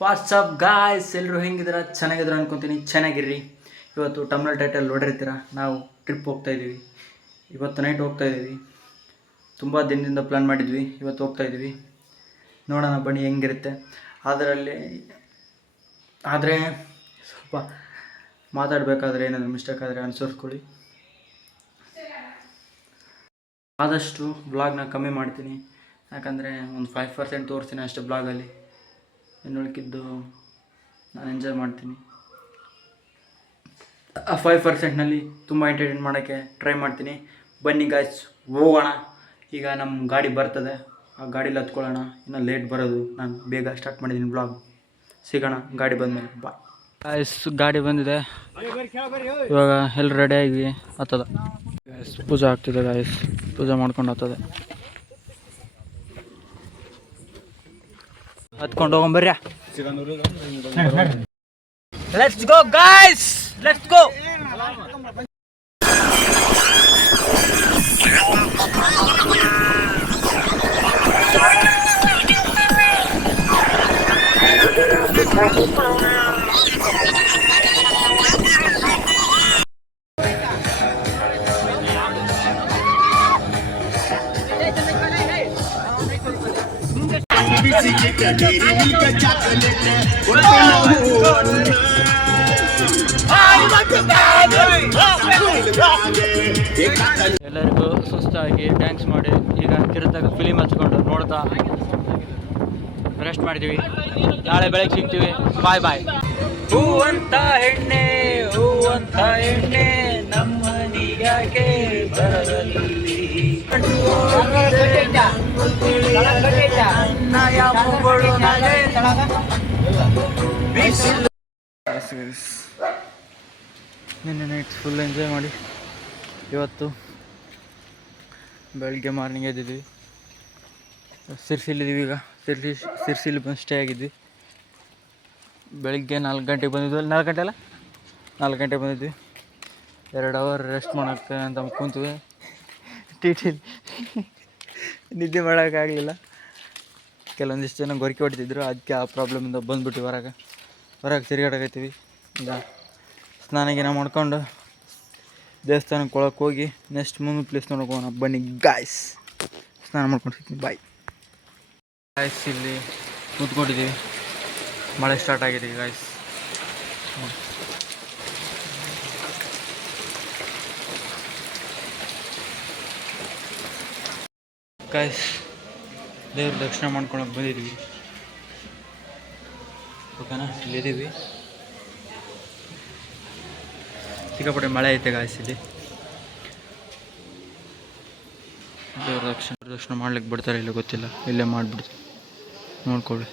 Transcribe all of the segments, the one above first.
WhatsApp guys, ಎಲ್ಲರೂ ಹೆಂಗಿದ್ದೀರ? ಚೆನ್ನಾಗಿದ್ರು ಅನ್ಕೊತೀನಿ. ಚೆನ್ನಾಗಿರ್ರಿ. ಇವತ್ತು ಟಮ್ನಲ್ ಟೈಟಲ್ ನೋಡಿರ್ತೀರ, ನಾವು ಟ್ರಿಪ್ ಹೋಗ್ತಾಯಿದ್ದೀವಿ. ಇವತ್ತು ನೈಟ್ ಹೋಗ್ತಾಯಿದ್ದೀವಿ. ತುಂಬ ದಿನದಿಂದ ಪ್ಲ್ಯಾನ್ ಮಾಡಿದ್ವಿ, ಇವತ್ತು ಹೋಗ್ತಾಯಿದ್ದೀವಿ. ನೋಡೋಣ ಬನ್ನಿ ಹೆಂಗಿರುತ್ತೆ. ಆದರೆ ಸ್ವಲ್ಪ ಮಾತಾಡಬೇಕಾದ್ರೆ ಏನಾದರೂ ಮಿಸ್ಟೇಕ್ ಆದರೆ ಅನುಸರಿಸ್ಕೊಳ್ಳಿ. ಆದಷ್ಟು ಬ್ಲಾಗ್ನ ಕಮ್ಮಿ ಮಾಡ್ತೀನಿ, ಯಾಕಂದರೆ ಒಂದು 5% ತೋರಿಸ್ತೀನಿ ಅಷ್ಟೇ ಬ್ಲಾಗಲ್ಲಿ. ಇನ್ನು ಉಳ್ಕಿದ್ದು ನಾನು ಎಂಜಾಯ್ ಮಾಡ್ತೀನಿ. ಆ 5%ನಲ್ಲಿ ತುಂಬ ಎಂಟರ್ಟೈನ್ ಮಾಡೋಕ್ಕೆ ಟ್ರೈ ಮಾಡ್ತೀನಿ. ಬನ್ನಿ ಗಾಯ್ಸ್, ಹೋಗೋಣ. ಈಗ ನಮ್ಮ ಗಾಡಿ ಬರ್ತದೆ, ಆ ಗಾಡೀಲಿ ಹತ್ಕೊಳ್ಳೋಣ. ಇನ್ನೂ ಲೇಟ್ ಬರೋದು, ನಾನು ಬೇಗ ಸ್ಟಾರ್ಟ್ ಮಾಡಿದ್ದೀನಿ ಬ್ಲಾಗ್. ಸಿಗೋಣ ಗಾಡಿ ಬಂದಮೇಲೆ. Bye guys. ಗಾಡಿ ಬಂದಿದೆ, ಇವಾಗ ಎಲ್ಲ ರೆಡಿಯಾಗಿ ಹತ್ತದ ಗಾಯ್ಸ್. ಪೂಜೆ ಆಗ್ತಿದೆ ಗಾಯ್ಸ್, ಪೂಜೆ ಮಾಡ್ಕೊಂಡು ಹತ್ತದೆ. ಹತ್ಕೊಂಡು ಹೋಗೊಂಬರ್ರಿ. Let's go guys, let's go. ಎಲ್ಲರಿಗೂ ಸುಸ್ತಾಗಿ ಡ್ಯಾನ್ಸ್ ಮಾಡಿ ಈಗ ಕಿರುತಾಗ ಫಿಲಿಮ್ ಹಚ್ಕೊಂಡು ನೋಡ್ತಾ ರೆಸ್ಟ್ ಮಾಡಿದ್ದೀವಿ. ನಾಳೆ ಬೆಳಗ್ಗೆ ಸಿಗ್ತೀವಿ. ಬಾಯ್ ಬಾಯ್. ಹೂವಂತ ಹೆಣ್ಣೆ, ಹೂವಂತ ಎಣ್ಣೆ, ನಮ್ಮನಿಯಾಗೆ ಬರದಲ್ಲಿ ನಿನ್ನೆ ನೈಟ್ ಫುಲ್ ಎಂಜಾಯ್ ಮಾಡಿ ಇವತ್ತು ಬೆಳಗ್ಗೆ ಮಾರ್ನಿಂಗ್ ಎದ್ದಿದ್ವಿ. ಸಿರ್ಸಿಲಿದ್ದೀವಿ. ಈಗ ಸಿರ್ಸಿಲಿ ಬಂದು ಸ್ಟೇ ಆಗಿದ್ವಿ. ಬೆಳಗ್ಗೆ 4 ಗಂಟೆಗೆ ಬಂದಿದ್ವಿ. 4 ಗಂಟೆ ಅಲ್ಲ, 4 ಗಂಟೆಗೆ ಬಂದಿದ್ವಿ. 2 ಅವರ್ ರೆಸ್ಟ್ ಮಾಡೋಕ್ಕೆ ಅಂತ ಕೂತೀವಿ. ಟಿಟಿಲಿ ನಿದ್ದೆ ಮಾಡೋಕ್ಕಾಗಲಿಲ್ಲ. ಕೆಲವೊಂದಿಷ್ಟು ಜನ ಗೊರಕೆ ಹೊಡಿತಿದ್ರು, ಅದಕ್ಕೆ ಆ ಪ್ರಾಬ್ಲಮಿಂದ ಬಂದುಬಿಟ್ಟು ಹೊರಗೆ ತಿರುಗಾಡಕತ್ತೀವಿ. ಈಗ ಸ್ನಾನ ಮಾಡ್ಕೊಂಡು ದೇವಸ್ಥಾನಕ್ಕೆ ಒಳಕ್ಕೆ ಹೋಗಿ ನೆಕ್ಸ್ಟ್ ಮುಂದೆ ಪ್ಲೇಸ್ ನೋಡೋಕೆ ಹೋಗೋಣ. ಬನ್ನಿ ಗಾಯ್ಸ್, ಸ್ನಾನ ಮಾಡ್ಕೊಂಡು ಸಿಗ್ತೀನಿ. Bye guys. ಇಲ್ಲಿ ಕೂತ್ಕೊಂಡಿದ್ದೀವಿ, ಮಳೆ ಸ್ಟಾರ್ಟ್ ಆಗಿದೆ ಗಾಯ್ಸ್. ಗಾಯ್ಸ್, ದೇವ್ರ ದರ್ಶನ ಮಾಡ್ಕೊಳಕ್ಕೆ ಬಂದಿದ್ವಿ. ಓಕೆನಾ, ಇಲ್ಲಿದ್ದೀವಿ. ಸಿಕ್ಕಾಪಟ್ಟೆ ಮಳೆ ಐತೆ ಗಾಯ್ಸ್. ಇಲ್ಲಿ ದೇವ್ರ ದರ್ಶನ ಮಾಡ್ಲಿಕ್ಕೆ ಬಿಡ್ತಾರೆ ಇಲ್ಲ ಗೊತ್ತಿಲ್ಲ, ಇಲ್ಲೇ ಮಾಡಿಬಿಡ್ತೀವಿ. ನೋಡ್ಕೊಳ್ಳಿ.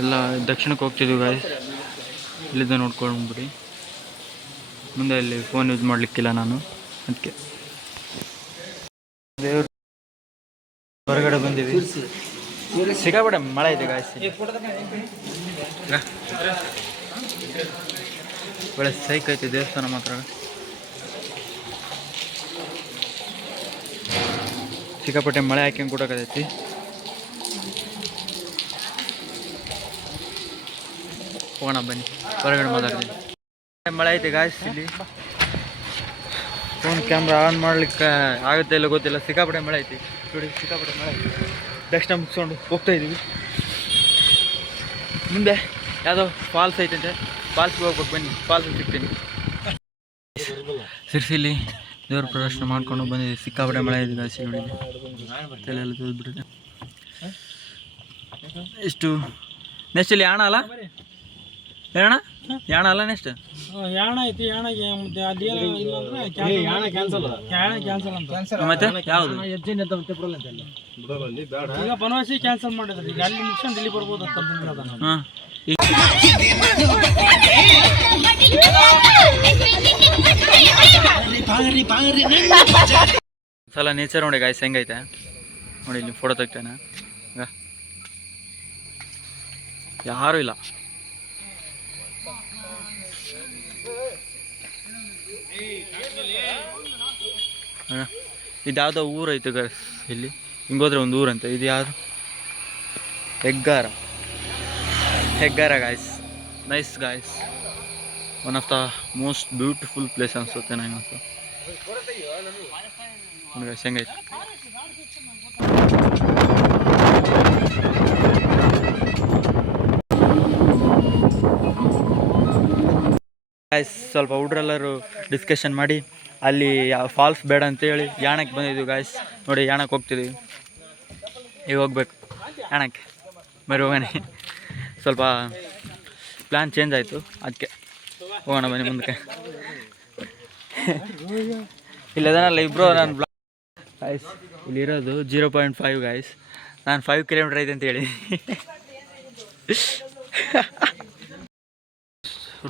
ಎಲ್ಲ ದಕ್ಷಿಣಕ್ಕೆ ಹೋಗ್ತಿದ್ವಿ ಗಾಯ್ಸ್. ಇಲ್ಲಿಂದ ನೋಡ್ಕೊಂಡ್ಬಿಡಿ. ಮುಂದೆ ಇಲ್ಲಿ ಫೋನ್ ಯೂಸ್ ಮಾಡಲಿಕ್ಕಿಲ್ಲ ನಾನು, ಅದಕ್ಕೆ ದೇವ್ರ ಹೊರಗಡೆ ಬಂದೀವಿ. ಸಿಕ್ಕಾಪಟ್ಟೆ ಮಳೆ ಐತೆ ಗಾಯ್ಸ್. ಒಳ್ಳೆ ಸೈಕ್ ಐತಿ ದೇವಸ್ಥಾನ ಮಾತ್ರ. ಸಿಕ್ಕಾಪಟ್ಟೆ ಮಳೆ ಹಾಕ್ಯಂಗೆ ಕೊಡೋಕೈತಿ. ಹೋಗೋಣ ಬನ್ನಿ, ಹೊರಗಡೆ ಮಾತಾಡ್ತೀನಿ. ಮಳೆ ಐತೆ ಗಾಯ್ಸ್. ಇಲ್ಲಿ ಫೋನ್ ಕ್ಯಾಮ್ರಾ ಆನ್ ಮಾಡ್ಲಿಕ್ಕೆ ಆಗುತ್ತೆ ಇಲ್ಲ ಗೊತ್ತಿಲ್ಲ. ಸಿಕ್ಕಾಪಟ್ಟೆ ಮಳೆ ಐತಿ ನೋಡಿ, ಸಿಕ್ಕಾಪಟ್ಟೆ ಮಳೆ ಐತಿ. ದಕ್ಷಿಣ ಮುಗಿಸ್ಕೊಂಡು ಹೋಗ್ತಾ ಇದ್ದೀವಿ. ಮುಂದೆ ಯಾವುದೋ ಫಾಲ್ಸ್ ಐತಂತೆ, ಫಾಲ್ಸ್ಗೆ ಹೋಗ್ಬೇಕು. ಬನ್ನಿ, ಫಾಲ್ಸ್ ಸಿಗ್ತೀನಿ. ಸಿರ್ಸಿಲಿ ದೇವ್ರ ಪ್ರದರ್ಶನ ಮಾಡ್ಕೊಂಡು ಬಂದಿದ್ದೀವಿ. ಸಿಕ್ಕಾಪಟ್ಟೆ ಮಳೆ ಇದೆ ಗಾಯ್ಸ್. ನೋಡಿ, ತಲೆಯೆಲ್ಲ ತೋರಿಸ್ಬಿಟ್ಟಿದೆ. ಎಷ್ಟು ನೆಕ್ಸ್ಟ್ ಇಲ್ಲಿ ಯಾಣ ಅಲ್ಲ, ಯಾಣ ಯಾಣ ಅಲ್ಲ, ನೆಕ್ಸ್ಟ್ ಯಾಣ ಐತಿ. ಯಾಣಗೆ ಮತ್ತೆ ಅದೇನು ಇಲ್ಲ ಅಂದ್ರೆ ಯಾಣ ಕ್ಯಾನ್ಸಲ್ ಅಂತ. ಮತ್ತೆ ಯಾವುದು ಈಗ ಬನವಾಸಿ ಕ್ಯಾನ್ಸಲ್ ಮಾಡಿದ್ರೆ ಈಗ ಅಲ್ಲಿ ಮುಗಿಸ್ಕೊಂಡು ಇಲ್ಲಿ ಬರ್ಬೋದು ಅಂತ. ಹಾಂ, ಸಲ ನೇಚರ್ ನೋಡಿ ಗಾಯ್ಸ್ ಹೆಂಗೈತೆ ನೋಡಿ. ಇಲ್ಲಿ ಫೋಟೋ ತೆಗ್ತೇನೆ. ಯಾರೂ ಇಲ್ಲ. ಇದು ಯಾವುದೋ ಊರು ಐತೆ ಗಾಯ್ಸ್. ಇಲ್ಲಿ ಹಿಂಗೋದ್ರೆ ಒಂದು ಊರಂತೆ. ಇದು ಯಾವುದು Heggara. Heggara guys, nice guys. One of the most beautiful place ಅನಿಸುತ್ತೆ ನನಗಂತೂ. ಹೆಂಗೈತೆ ಗಾಯ್ಸ್. ಸ್ವಲ್ಪ ಹುಡ್ರೆಲ್ಲರೂ ಡಿಸ್ಕಷನ್ ಮಾಡಿ ಅಲ್ಲಿ ಫಾಲ್ಸ್ ಬೇಡ ಅಂತೇಳಿ ಯಾಣಕ್ಕೆ ಬಂದಿದ್ದೀವಿ ಗಾಯ್ಸ್. ನೋಡಿ ಯಾಣಕ್ಕೆ ಹೋಗ್ತಿದ್ದೀವಿ, ಈಗ ಹೋಗ್ಬೇಕು ಯಾಣಕ್ಕೆ. ಬರೀ ಹೋಗೋಣ, ಸ್ವಲ್ಪ ಪ್ಲ್ಯಾನ್ ಚೇಂಜ್ ಆಯಿತು, ಅದಕ್ಕೆ ಹೋಗೋಣ ಬನ್ನಿ ಮುಂದಕ್ಕೆ. ಇಲ್ಲದನಲ್ಲ ಇಬ್ಬರು ನಾನು ಗಾಯ್ಸ್ ಇಲ್ಲಿರೋದು 0.5 ಗಾಯ್ಸ್. ನಾನು 5 ಕಿಲೋಮೀಟ್ರ್ ಐತೆ ಅಂತ ಹೇಳಿ.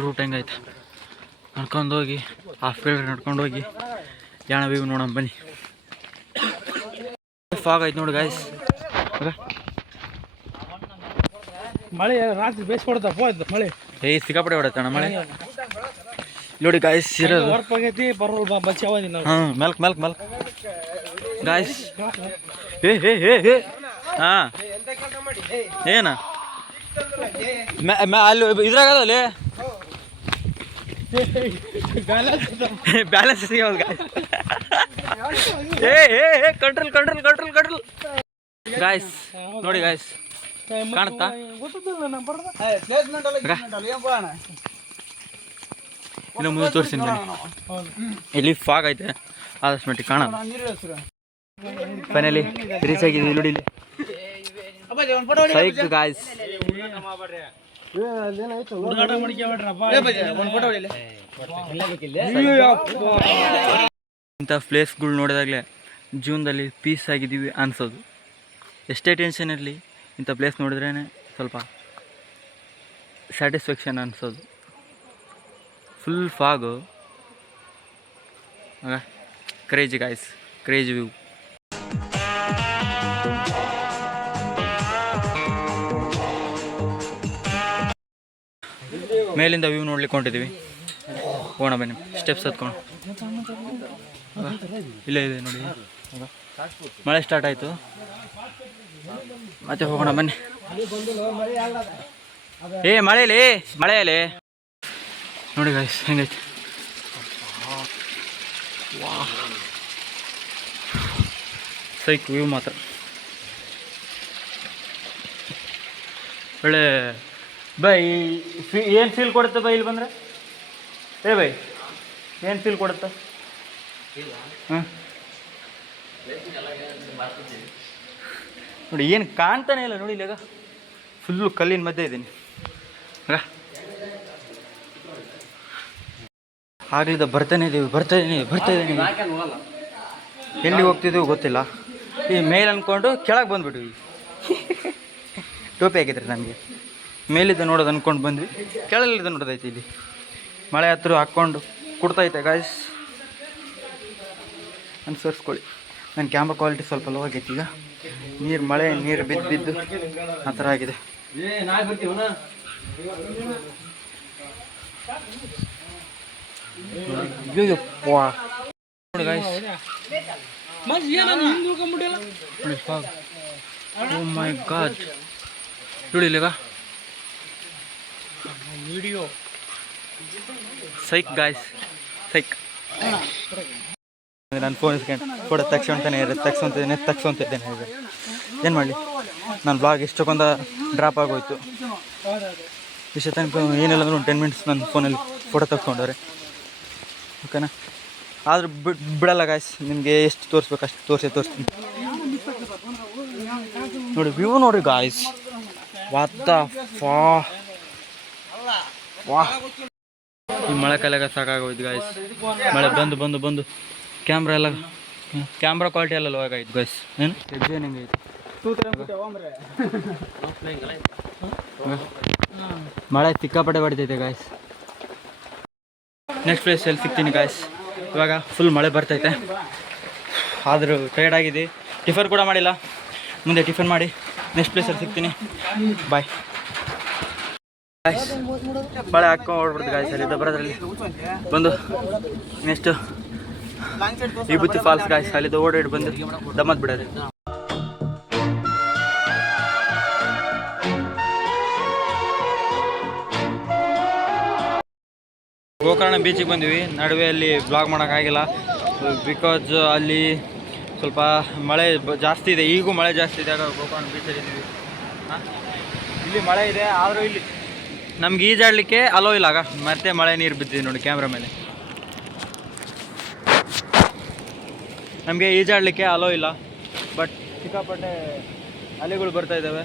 ರೂಟ್ ಹೆಂಗೈತೆ ನಡ್ಕೊಂಡು ಹೋಗಿ, ಹಾಫ್ ಕಿಲೋಮೀಟ್ರ್ ನಡ್ಕೊಂಡು ಹೋಗಿ ಯಾಣ ವ್ಯೂ ನೋಡೋಣ ಬನ್ನಿ. ಫಾಗ್ ಐತೆ ನೋಡಿ ಗಾಯ್ಸ್. ಮಳೆ ರಾತ್ರಿ ಬೇಯಿಸ್ಕೊಡ್ತಪ್ಪ ಆಯ್ತು ಮಳೆ. ಸಿಕ್ಕಾಪಟ್ಟೆ ಹೊಡತ್ತಣ್ಣ ಮಳೆ. ನೋಡಿ ಗಾಯ್ಸ್ ಇರೋದು ವರ್ಕ್ ಆಗೈತಿ, ಬರೋಲ್ಲ ಬಚ್ಚಿ ಅವ ಹಾಂ ಮೆಲ್ಕ್ ಗಾಯ್ಸ್. ಹಾಂ ಏನ ಅಲ್ಲಿ ಇದ್ರಾಗದಲ್ಲಿ ಬ್ಯಾಲೆನ್ಸ್ ಸಿಗೋದು ಗಾಯ್ಸ್. Control guys. ನೋಡಿ ಗಾಯ್ಸ್ ಕಾಣುತ್ತಾ? ಇನ್ನು ಮುಂದೆ ತೋರಿಸ್ತೀನಿ ಇಲ್ಲಿ ಫಾಗ್ ಐತೆ, ಆದಷ್ಟು ಮಟ್ಟಿಗೆ ಕಾಣ. ಫೈನಲಿ ರೀಚ್ ಆಗಿದ್ದೀವಿ ನೋಡಿ ಇಲ್ಲಿ. ಸೈಕ್ ಗಾಯ್ಸ್. ಇಂಥ ಪ್ಲೇಸ್ಗಳು ನೋಡಿದಾಗಲೇ ಜೀವನದಲ್ಲಿ ಪೀಸ್ ಆಗಿದ್ದೀವಿ ಅನಿಸೋದು. ಎಷ್ಟೇ ಟೆನ್ಷನ್ ಇರಲಿ, ಇಂಥ ಪ್ಲೇಸ್ ನೋಡಿದ್ರೇ ಸ್ವಲ್ಪ ಸ್ಯಾಟಿಸ್ಫ್ಯಾಕ್ಷನ್ ಅನಿಸೋದು. Full fog, crazy guys, crazy view. ಮೇಲಿಂದ ವ್ಯೂ ನೋಡ್ಲಿಕ್ಕೆ ಹೊಂಟಿದ್ದೀವಿ. ಹೋಗೋಣ ಬನ್ನಿ, ಸ್ಟೆಪ್ಸ್ ಹತ್ಕೊಂಡು. ಇಲ್ಲೇ ಇದೆ ನೋಡಿ, ಮಳೆ ಸ್ಟಾರ್ಟ್ ಆಯಿತು, ಮತ್ತೆ ಹೋಗೋಣ ಬನ್ನಿ. ಮಳೆಯಲ್ಲಿ ನೋಡಿ ಗಾಯ್ಸ್ ಹೆಂಗೈತೆ. ಸೈಕ್ ವ್ಯೂ ಮಾತ್ರ ಒಳ್ಳೆ. ಬೈ ಏನು ಫೀಲ್ ಕೊಡುತ್ತೆ ಬೈ ಇಲ್ಲಿ ಬಂದರೆ? ಬೈ ಏನು ಫೀಲ್ ಕೊಡುತ್ತೆ? ಹಾಂ ನೋಡಿ ಏನು ಕಾಣ್ತಾನೆ ಇಲ್ಲ ನೋಡಿ ಇಲ್ಲಾಗ, ಫುಲ್ಲು ಕಲ್ಲಿನ ಮಧ್ಯೆ ಇದ್ದೀನಿ ಆಗ. ಆಗ್ಲಿದ್ದ ಬರ್ತಾನೆ ಇದ್ದೀವಿ. ಎಲ್ಲಿ ಹೋಗ್ತಿದ್ದೀವಿ ಗೊತ್ತಿಲ್ಲ. ಈ ಮೇಲ್ ಅಂದ್ಕೊಂಡು ಕೆಳಗೆ ಬಂದುಬಿಟ್ವಿ. ಟೋಪಿ ಹಾಕಿದ್ರಿ ನನಗೆ. ಮೇಲಿದ್ದ ನೋಡೋದು ಅಂದ್ಕೊಂಡು ಬಂದ್ವಿ, ಕೆಳಲಿದ್ದ ನೋಡೋದೈತಿ. ಇಲ್ಲಿ ಮಳೆ ಹತ್ರ ಹಾಕ್ಕೊಂಡು ಕೊಡ್ತೈತೆ ಗಾಯ್ಸ್. ಅನುಸರಿಸ್ಕೊಳ್ಳಿ. ನನ್ನ ಕ್ಯಾಮ್ರಾ ಕ್ವಾಲಿಟಿ ಸ್ವಲ್ಪ ಲೋ ಆಗೈತಿ ಈಗ. ಮಳೆ ನೀರು ಬಿದ್ದು ಆ ಥರ ಆಗಿದೆ. ನೋಡಿ ಗಾಯ್ಸ್, ಓ ಮೈ ಗಾಡ್. ನೋಡಿ ಇಲ್ಲಿಗ ವಿಡಿಯೋ ಸೈಕ್ ಗಾಯ್ಸ್, ಸೈಕ್. ನಾನು ಫೋನ್ ಇಸ್ಕೊಂಡು ಫೋಟೋ ತಗ್ಸೊಂತಾನೆ ತಗ್ಸೊಂತಿದ್ದೇನೆ. ಏನು ಮಾಡಲಿ, ನನ್ನ ಬ್ಲಾಗ್ ಇಷ್ಟಕ್ಕೊಂದು ಡ್ರಾಪ್ ಆಗೋಯ್ತು. ಇಷ್ಟ ತನಕ ಏನಿಲ್ಲ ಅಂದ್ರೆ ಒಂದು 10 ಮಿನಿಟ್ಸ್ ನನ್ನ ಫೋನಲ್ಲಿ ಫೋಟೋ ತಗ್ಸ್ಕೊಂಡವ್ರೆ. ಓಕೆನಾ? ಆದರೂ ಬಿಡಲ್ಲ ಗಾಯ್ಸ್, ನಿಮಗೆ ಎಷ್ಟು ತೋರಿಸ್ಬೇಕು ಅಷ್ಟು ತೋರಿಸ್ತೀನಿ. ನೋಡಿ ವ್ಯೂ ನೋಡಿ ಗಾಯ್ಸ್, ಈ ಮಳೆ ಕಾಲಾಗ ಸಾಕಾಗೋಯ್ತು ಗಾಯ್ಸ್. ಮಳೆ ಬಂದು ಕ್ಯಾಮ್ರಾ ಕ್ವಾಲಿಟಿ ಎಲ್ಲ ಲೋ ಆಗಾಯ್ತು ಗಾಯ್ಸ್. ಏನು ಹೆಜ್ಜೆನು ಹೆಂಗೈತೆ, ಮಳೆ ಸಿಕ್ಕಾಪಟ್ಟೆ ಬಡ್ತೈತೆ ಗಾಯ್ಸ್. ನೆಕ್ಸ್ಟ್ ಪ್ಲೇಸಲ್ಲಿ ಸಿಗ್ತೀನಿ ಗಾಯ್ಸ್. ಇವಾಗ ಫುಲ್ ಮಳೆ ಬರ್ತೈತೆ, ಆದರೂ ಟೈರ್ಡ್ ಆಗಿದೆ. ಟಿಫನ್ ಕೂಡ ಮಾಡಿಲ್ಲ, ಮುಂದೆ ಟಿಫನ್ ಮಾಡಿ ನೆಕ್ಸ್ಟ್ ಪ್ಲೇಸಲ್ಲಿ ಸಿಗ್ತೀನಿ. Bye guys. ಮಳೆ ಹಾಕ್ಕೊಂಡು ಓಡ್ಬಿಡ್ತು ಗಾಯ್ಸ್. ಅಲ್ಲಿ ಬರೋದ್ರಲ್ಲಿ ಬಂದು ನೆಕ್ಸ್ಟು ವಿಭೂತಿ ಫಾಲ್ಸ್ ಗಾಯ್ಸ್. ಅಲ್ಲಿದ್ದು ಓಡಾಡಿ ಬಂದು ದಮ್ಮತ್ ಬಿಡೋದು. ಗೋಕರ್ಣ ಬೀಚಿಗೆ ಬಂದ್ವಿ. ನಡುವೆ ಅಲ್ಲಿ ಬ್ಲಾಗ್ ಮಾಡೋಕ್ಕಾಗಿಲ್ಲ, ಬಿಕಾಸ್ ಅಲ್ಲಿ ಸ್ವಲ್ಪ ಮಳೆ ಜಾಸ್ತಿ ಇದೆ. ಈಗೂ ಮಳೆ ಜಾಸ್ತಿ ಇದೆ. ಆಗ ಗೋಕರ್ಣ ಬೀಚಲ್ಲಿ ಇದ್ದೀವಿ. ಇಲ್ಲಿ ಮಳೆ ಇದೆ, ಆದರೂ ಇಲ್ಲಿ ನಮ್ಗೆ ಈಜಾಡಲಿಕ್ಕೆ ಅಲೋ ಇಲ್ಲ. ಆಗ ಮತ್ತೆ ಮಳೆ ನೀರು ಬಿದ್ದಿದೆ ನೋಡಿ ಕ್ಯಾಮ್ರಾ ಮೇಲೆ. ನಮಗೆ ಈಜಾಡಲಿಕ್ಕೆ ಅಲೋ ಇಲ್ಲ, ಬಟ್ ಸಿಕ್ಕಾಪಟ್ಟೆ ಅಲೆಗಳು ಬರ್ತಾ ಇದ್ದಾವೆ.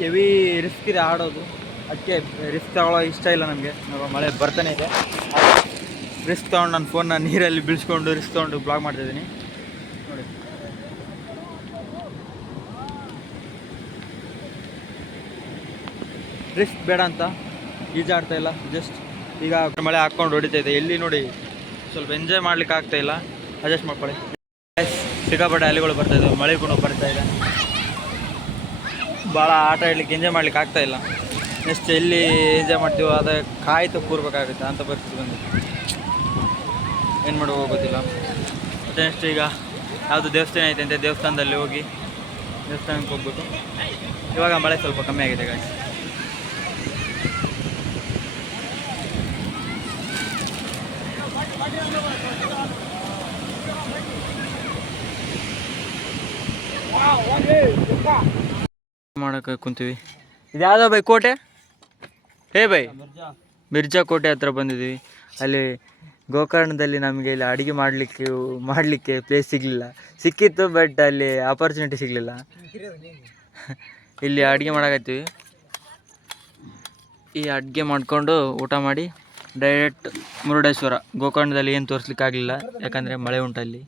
ಹೆವಿ ರಿಸ್ಕ್ ಇದೆ ಆಡೋದು, ಅದಕ್ಕೆ ರಿಸ್ಕ್ ತಗೊಳ್ಳೋ ಇಷ್ಟ ಇಲ್ಲ ನಮಗೆ. ಮಳೆ ಬರ್ತಾನೆ ಇದೆ, ರಿಸ್ಕ್ ತೊಗೊಂಡು ನನ್ನ ಫೋನ್ನ ನೀರಲ್ಲಿ ಬೀಳಿಸ್ಕೊಂಡು ರಿಸ್ಕ್ ತೊಗೊಂಡು ಬ್ಲಾಗ್ ಮಾಡ್ತಾಯಿದ್ದೀನಿ ನೋಡಿ. ರಿಸ್ಕ್ ಬೇಡ ಅಂತ ಈಜಾಡ್ತಾ ಇಲ್ಲ, ಜಸ್ಟ್ ಈಗ ಮಳೆ ಹಾಕ್ಕೊಂಡು ಹೊಡಿತಾ ಇದೆ. ಎಲ್ಲಿ ನೋಡಿ ಸ್ವಲ್ಪ ಎಂಜಾಯ್ ಮಾಡ್ಲಿಕ್ಕೆ ಆಗ್ತಾ ಇಲ್ಲ, ಅಡ್ಜಸ್ಟ್ ಮಾಡ್ಕೊಳ್ಳಿ. ಸಿಕ್ಕಾಪಟ್ಟೆ ಅಲೆಗಳು ಬರ್ತಾ ಇದ್ದಾವೆ, ಮಳೆ ಕೂಡ ಬರ್ತಾ ಇದೆ. ಭಾಳ ಆಟ ಆಡಲಿಕ್ಕೆ ಎಂಜಾಯ್ ಮಾಡ್ಲಿಕ್ಕೆ ಆಗ್ತಾ ಇಲ್ಲ. ನೆಕ್ಸ್ಟ್ ಎಲ್ಲಿ ಎಂಜಾಯ್ ಮಾಡ್ತೀವೋ ಅದೇ ಕಾಯ್ತು ಕೂರ್ಬೇಕಾಗುತ್ತೆ ಅಂತ ಪರಿಸ್ಥಿತಿ ಬಂದಿದೆ. ಏನು ಮಾಡುವ ಗೊತ್ತಿಲ್ಲ. ಮತ್ತು ನೆಕ್ಸ್ಟ್ ಈಗ ಯಾವುದು ದೇವಸ್ಥಾನ ಐತೆ ಅಂತೆ, ದೇವಸ್ಥಾನದಲ್ಲಿ ಹೋಗಿ ದೇವಸ್ಥಾನಕ್ಕೆ ಹೋಗ್ಬೇಕು. ಇವಾಗ ಮಳೆ ಸ್ವಲ್ಪ ಕಮ್ಮಿ ಆಗಿದೆ ಗಾಡಿ. ಮಾಡೋಕೆ ಕುಂತೀವಿ. ಇದು ಯಾವುದೋ ಬೈ ಕೋಟೆ? ಹೇ ಬೈ, ಮಿರ್ಜಾ ಕೋಟೆ ಹತ್ರ ಬಂದಿದ್ದೀವಿ. ಅಲ್ಲಿ ಗೋಕರ್ಣದಲ್ಲಿ ನಮಗೆ ಇಲ್ಲಿ ಅಡುಗೆ ಮಾಡಲಿಕ್ಕೆ ಪ್ಲೇಸ್ ಸಿಗಲಿಲ್ಲ. ಸಿಕ್ಕಿತ್ತು, ಬಟ್ ಅಲ್ಲಿ ಆಪರ್ಚುನಿಟಿ ಸಿಗಲಿಲ್ಲ. ಇಲ್ಲಿ ಅಡುಗೆ ಮಾಡಕತ್ತೀವಿ. ಈ ಅಡುಗೆ ಮಾಡಿಕೊಂಡು ಊಟ ಮಾಡಿ ಡೈರೆಕ್ಟ್ ಮುರುಡೇಶ್ವರ. ಗೋಕರ್ಣದಲ್ಲಿ ಏನು ತೋರಿಸ್ಲಿಕ್ಕಾಗಲಿಲ್ಲ, ಯಾಕಂದರೆ ಮಳೆ ಉಂಟಲ್ಲಿ.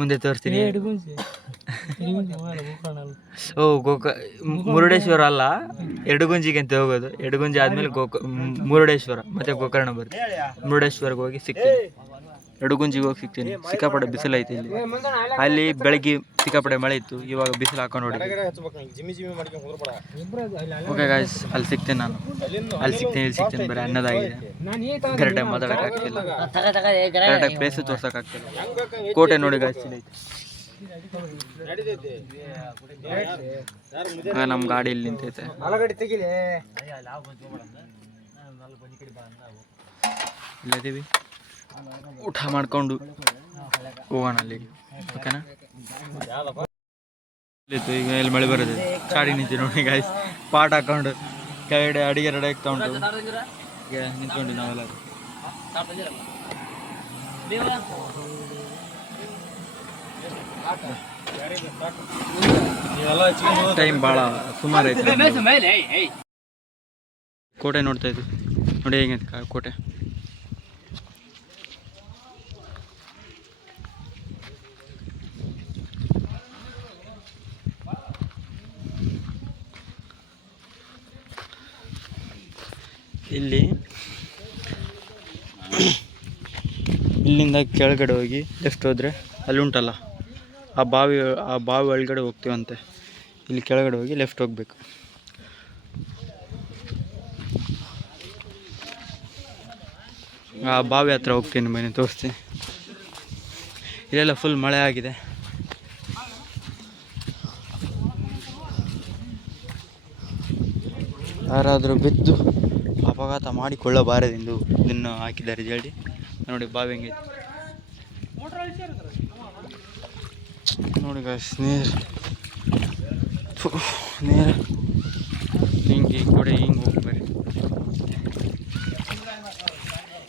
ಮುಂದೆ ತೋರಿಸ್ತೀನಿ. ಓ ಮುರುಡೇಶ್ವರ ಅಲ್ಲ, ಎಡಗುಂಜಿಗೆ ಅಂತ ಹೋಗೋದು. ಎಡಗುಂಜಿ ಆದಮೇಲೆ ಮುರುಡೇಶ್ವರ ಮತ್ತು ಗೋಕರ್ಣ ಬರುತ್ತೆ. ಮುರುಡೇಶ್ವರ್ಗೆ ಹೋಗಿ ಸಿಗ್ತೀನಿ, ಎಡಗುಂಜಿಗೆ ಹೋಗಿ ಸಿಗ್ತೀನಿ. ಸಿಕ್ಕಾಪಟ್ಟೆ ಬಿಸಿಲು ಐತೆ ಇಲ್ಲಿ. ಅಲ್ಲಿ ಬೆಳಗ್ಗೆ ಸಿಕ್ಕಾಪಟ್ಟೆ ಮಳೆ ಇತ್ತು, ಇವಾಗ ಬಿಸಿಲು ಹಾಕೊಂಡು ನೋಡಿ. ಓಕೆ ಗಾಯ್ಸ್, ಅಲ್ಲಿ ಸಿಗ್ತೀನಿ ನಾನು. ಅಲ್ಲಿ ಸಿಗ್ತೀನಿ, ಇಲ್ಲಿ ಸಿಗ್ತೀನಿ. ಬರೀ ಅನ್ನದಾಗಿದೆ, ಕರೆಕ್ಟಾಗಿ ಮಾತಾಡೋಕ್ಕಾಗ್ತಿಲ್ಲ, ಕರೆಕ್ಟಾಗಿ ಪ್ಲೇಸು ತೋರ್ಸೋಕ್ಕಾಗ್ತಿಲ್ಲ. ಕೋಟೆ ನೋಡಿ ಗಾಯ್ಸ್, ನಮ್ಮ ಗಾಡಿ ಇಲ್ಲಿ ನಿಂತೈತೆ. ಇಲ್ಲಿದ್ದೀವಿ, ಊಟ ಮಾಡಿಕೊಂಡು ಹೋಗೋಣ ಅಲ್ಲಿಗೆ. ಓಕೆನಾ? ಈಗ ಇಲ್ಲಿ ಮಳೆ ಬರೋದು ಚಾಡಿ ನಿಂತೀವಿ ನೋಡಿ ಗಾಯ್ಸ್. ಪಾಟ್ ಹಾಕೊಂಡು ಕೆಳಗಡೆ ಅಡಿಗೆ ರೆಡಿ ಆಗ್ತಾ ಉಂಟು. ಈಗ ನಿಂತ್ಕೊಂಡು ನಾವೆಲ್ಲ ಟೈಮ್ ಭಾಳ ಸುಮಾರು ಐತೆ. ಕೋಟೆ ನೋಡ್ತಾ ಇದ್ವಿ ನೋಡಿ, ಹೇಗೈತೆ ಕೋಟೆ. ಇಲ್ಲಿಂದ ಕೆಳಗಡೆ ಹೋಗಿ ಲೆಫ್ಟ್ ಹೋದರೆ ಅಲ್ಲಿ ಉಂಟಲ್ಲ ಆ ಬಾವಿ ಒಳಗಡೆ ಹೋಗ್ತೀವಂತೆ. ಇಲ್ಲಿ ಕೆಳಗಡೆ ಹೋಗಿ ಲೆಫ್ಟ್ ಹೋಗ್ಬೇಕು. ಆ ಬಾವಿ ಹತ್ರ ಹೋಗ್ತೀನಿ, ಬನ್ನಿ ತೋರಿಸ್ತೀನಿ. ಇಲ್ಲೆಲ್ಲ ಫುಲ್ ಮಳೆ ಆಗಿದೆ. ಯಾರಾದರೂ ಬಿದ್ದು ಅಪಘಾತ ಮಾಡಿಕೊಳ್ಳಬಾರದೆಂದು ಇದನ್ನು ಹಾಕಿದ್ದಾರೆ ಜಲ್ದಿ ನೋಡಿ. ಬಾವಿ ಹೆಂಗೈತೆ ನೋಡಿ ಗಾಯ್ಸ್. ನೀರು ಹಿಂಗೆ ಈ ಕೋಟೆ ಹಿಂಗೆ ಹೋಗ್ಬಾರಿ.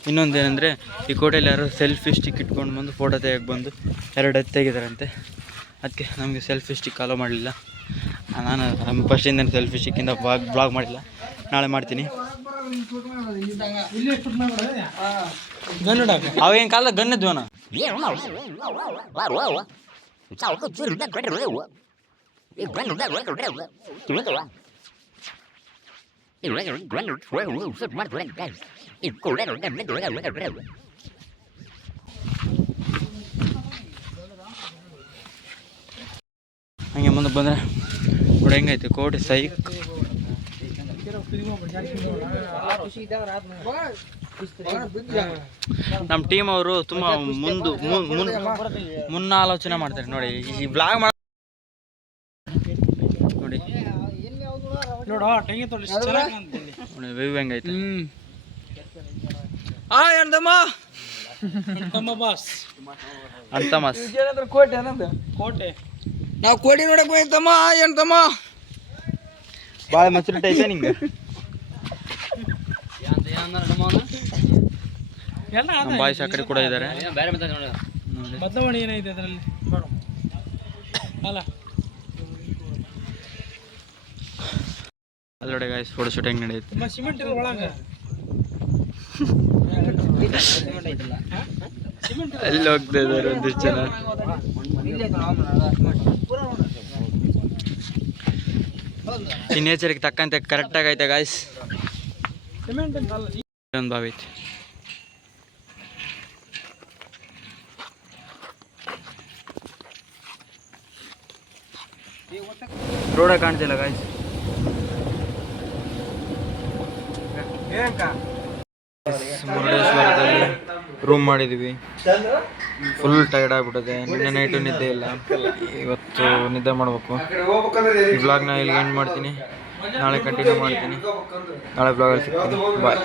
ಇನ್ನೊಂದೇನೆಂದರೆ, ಈ ಕೋಟೆಯಲ್ಲಿ ಯಾರೋ ಸೆಲ್ಫಿ ಸ್ಟಿಕ್ ಇಟ್ಕೊಂಡು ಬಂದು ಫೋಟೋ ತೆಗೆಯಕ್ಕೆ ಬಂದು 2 ತೆಗಿದಾರಂತೆ. ಅದಕ್ಕೆ ನಮಗೆ ಸೆಲ್ಫಿ ಸ್ಟಿಕ್ ಅಲೋ ಮಾಡಲಿಲ್ಲ. ನಾನು ಫಸ್ಟಿಂದ ಸೆಲ್ಫಿ ಸ್ಟಿಕ್ಕಿಂದ ಬ್ಲಾಗ್ ಮಾಡಿಲ್ಲ, ನಾಳೆ ಮಾಡ್ತೀನಿ. ಅವೇನು ಕಾಲ ಗನ್ನದ್ವನ ಹಂಗೆ ಮುಂದೆ ಬಂದರೆ ನೋಡಿ ಹೆಂಗೈತೆ ಕೋಟೆ ಸೈಕ್. ನಮ್ಮ ಟೀಮ್ ಅವರು ತುಂಬ ಮುನ್ನಾಲೋಚನೆ ಮಾಡ್ತಾರೆ ನೋಡಿ. ಈ ಬ್ಲಾಗ್ ಮಾಡಿ ನೋಡಿ ನೋಡಿ ವ್ಯೂ ಹೆಂಗೈತೆ. ಏನಮ್ಮ ತಮ್ಮ ಬಾಸ್ ಅಂತ ಮಸ್ ಕೋಟೆ ಅನ್ನೋದು ಕೋಟೆ ನಾವು ಕೋಟಿ ನೋಡಕ್ ಹೋಯ್ತಮ್ಮ ಏನ್ ತಮ್ಮ ಭಾಳ ಮಚ್ಚರಿಟ್ ಐತೆ ನಿಂಗೆ ಎಲ್ಲ ನಮ್ಮ ಬಾಯ್ಸ್ ಆ ಕಡೆ ಕೂಡ ಇದ್ದಾರೆ ಬದಲಾವಣೆ ಏನೈತೆ ಅದರಲ್ಲಿ ಅಲ್ಲ ಅಲ್ಲೋಡೆ ಗಾಯ್ಸ್ ಫೋಟೋ ಶೂಟ್ ಹೆಂಗೆ ನಡೆಯುತ್ತೆ ತುಂಬ ಸಿಮೆಂಟ್ ಇರೋ ಒಳಗೆ ಸಿಮೆಂಟ್ ಅಲ್ಲಿ ಹೋಗ್ತಾ ಇದ್ದಾರೆ ಒಂದಿಷ್ಟು ಜನ ಈ ನೇಚರ್ಗೆ ತಕ್ಕಂತೆ ಕರೆಕ್ಟಾಗಿ ಐತೆ ಗಾಯ್ಸ್ ಸಿಮೆಂಟ್ ಅಂತ ಅಲ್ಲ ಒಂದು ಬಾವಿ ಐತಿ ರೋಡ ಕಾಣ್ತಿಲ್ಲ ಗಾಯ್ಸ್ ಮುರುಡೇಶ್ವರದಲ್ಲಿ ರೂಮ್ ಮಾಡಿದ್ವಿ ಫುಲ್ ಟೈರ್ಡ್ ಆಗ್ಬಿಟ್ಟಿದೆ ನಿನ್ನೆ ನೈಟು ನಿದ್ದೆ ಇಲ್ಲ ಇವತ್ತು ನಿದ್ದೆ ಮಾಡಬೇಕು ಈ ಬ್ಲಾಗ್ನ ಇಲ್ಲಿ ಎಂಡ್ ಮಾಡ್ತೀನಿ ನಾಳೆ ಕಂಟಿನ್ಯೂ ಮಾಡ್ತೀನಿ ನಾಳೆ ಬ್ಲಾಗಲ್ಲಿ ಸಿಗ್ತೀನಿ ಬಾಯ್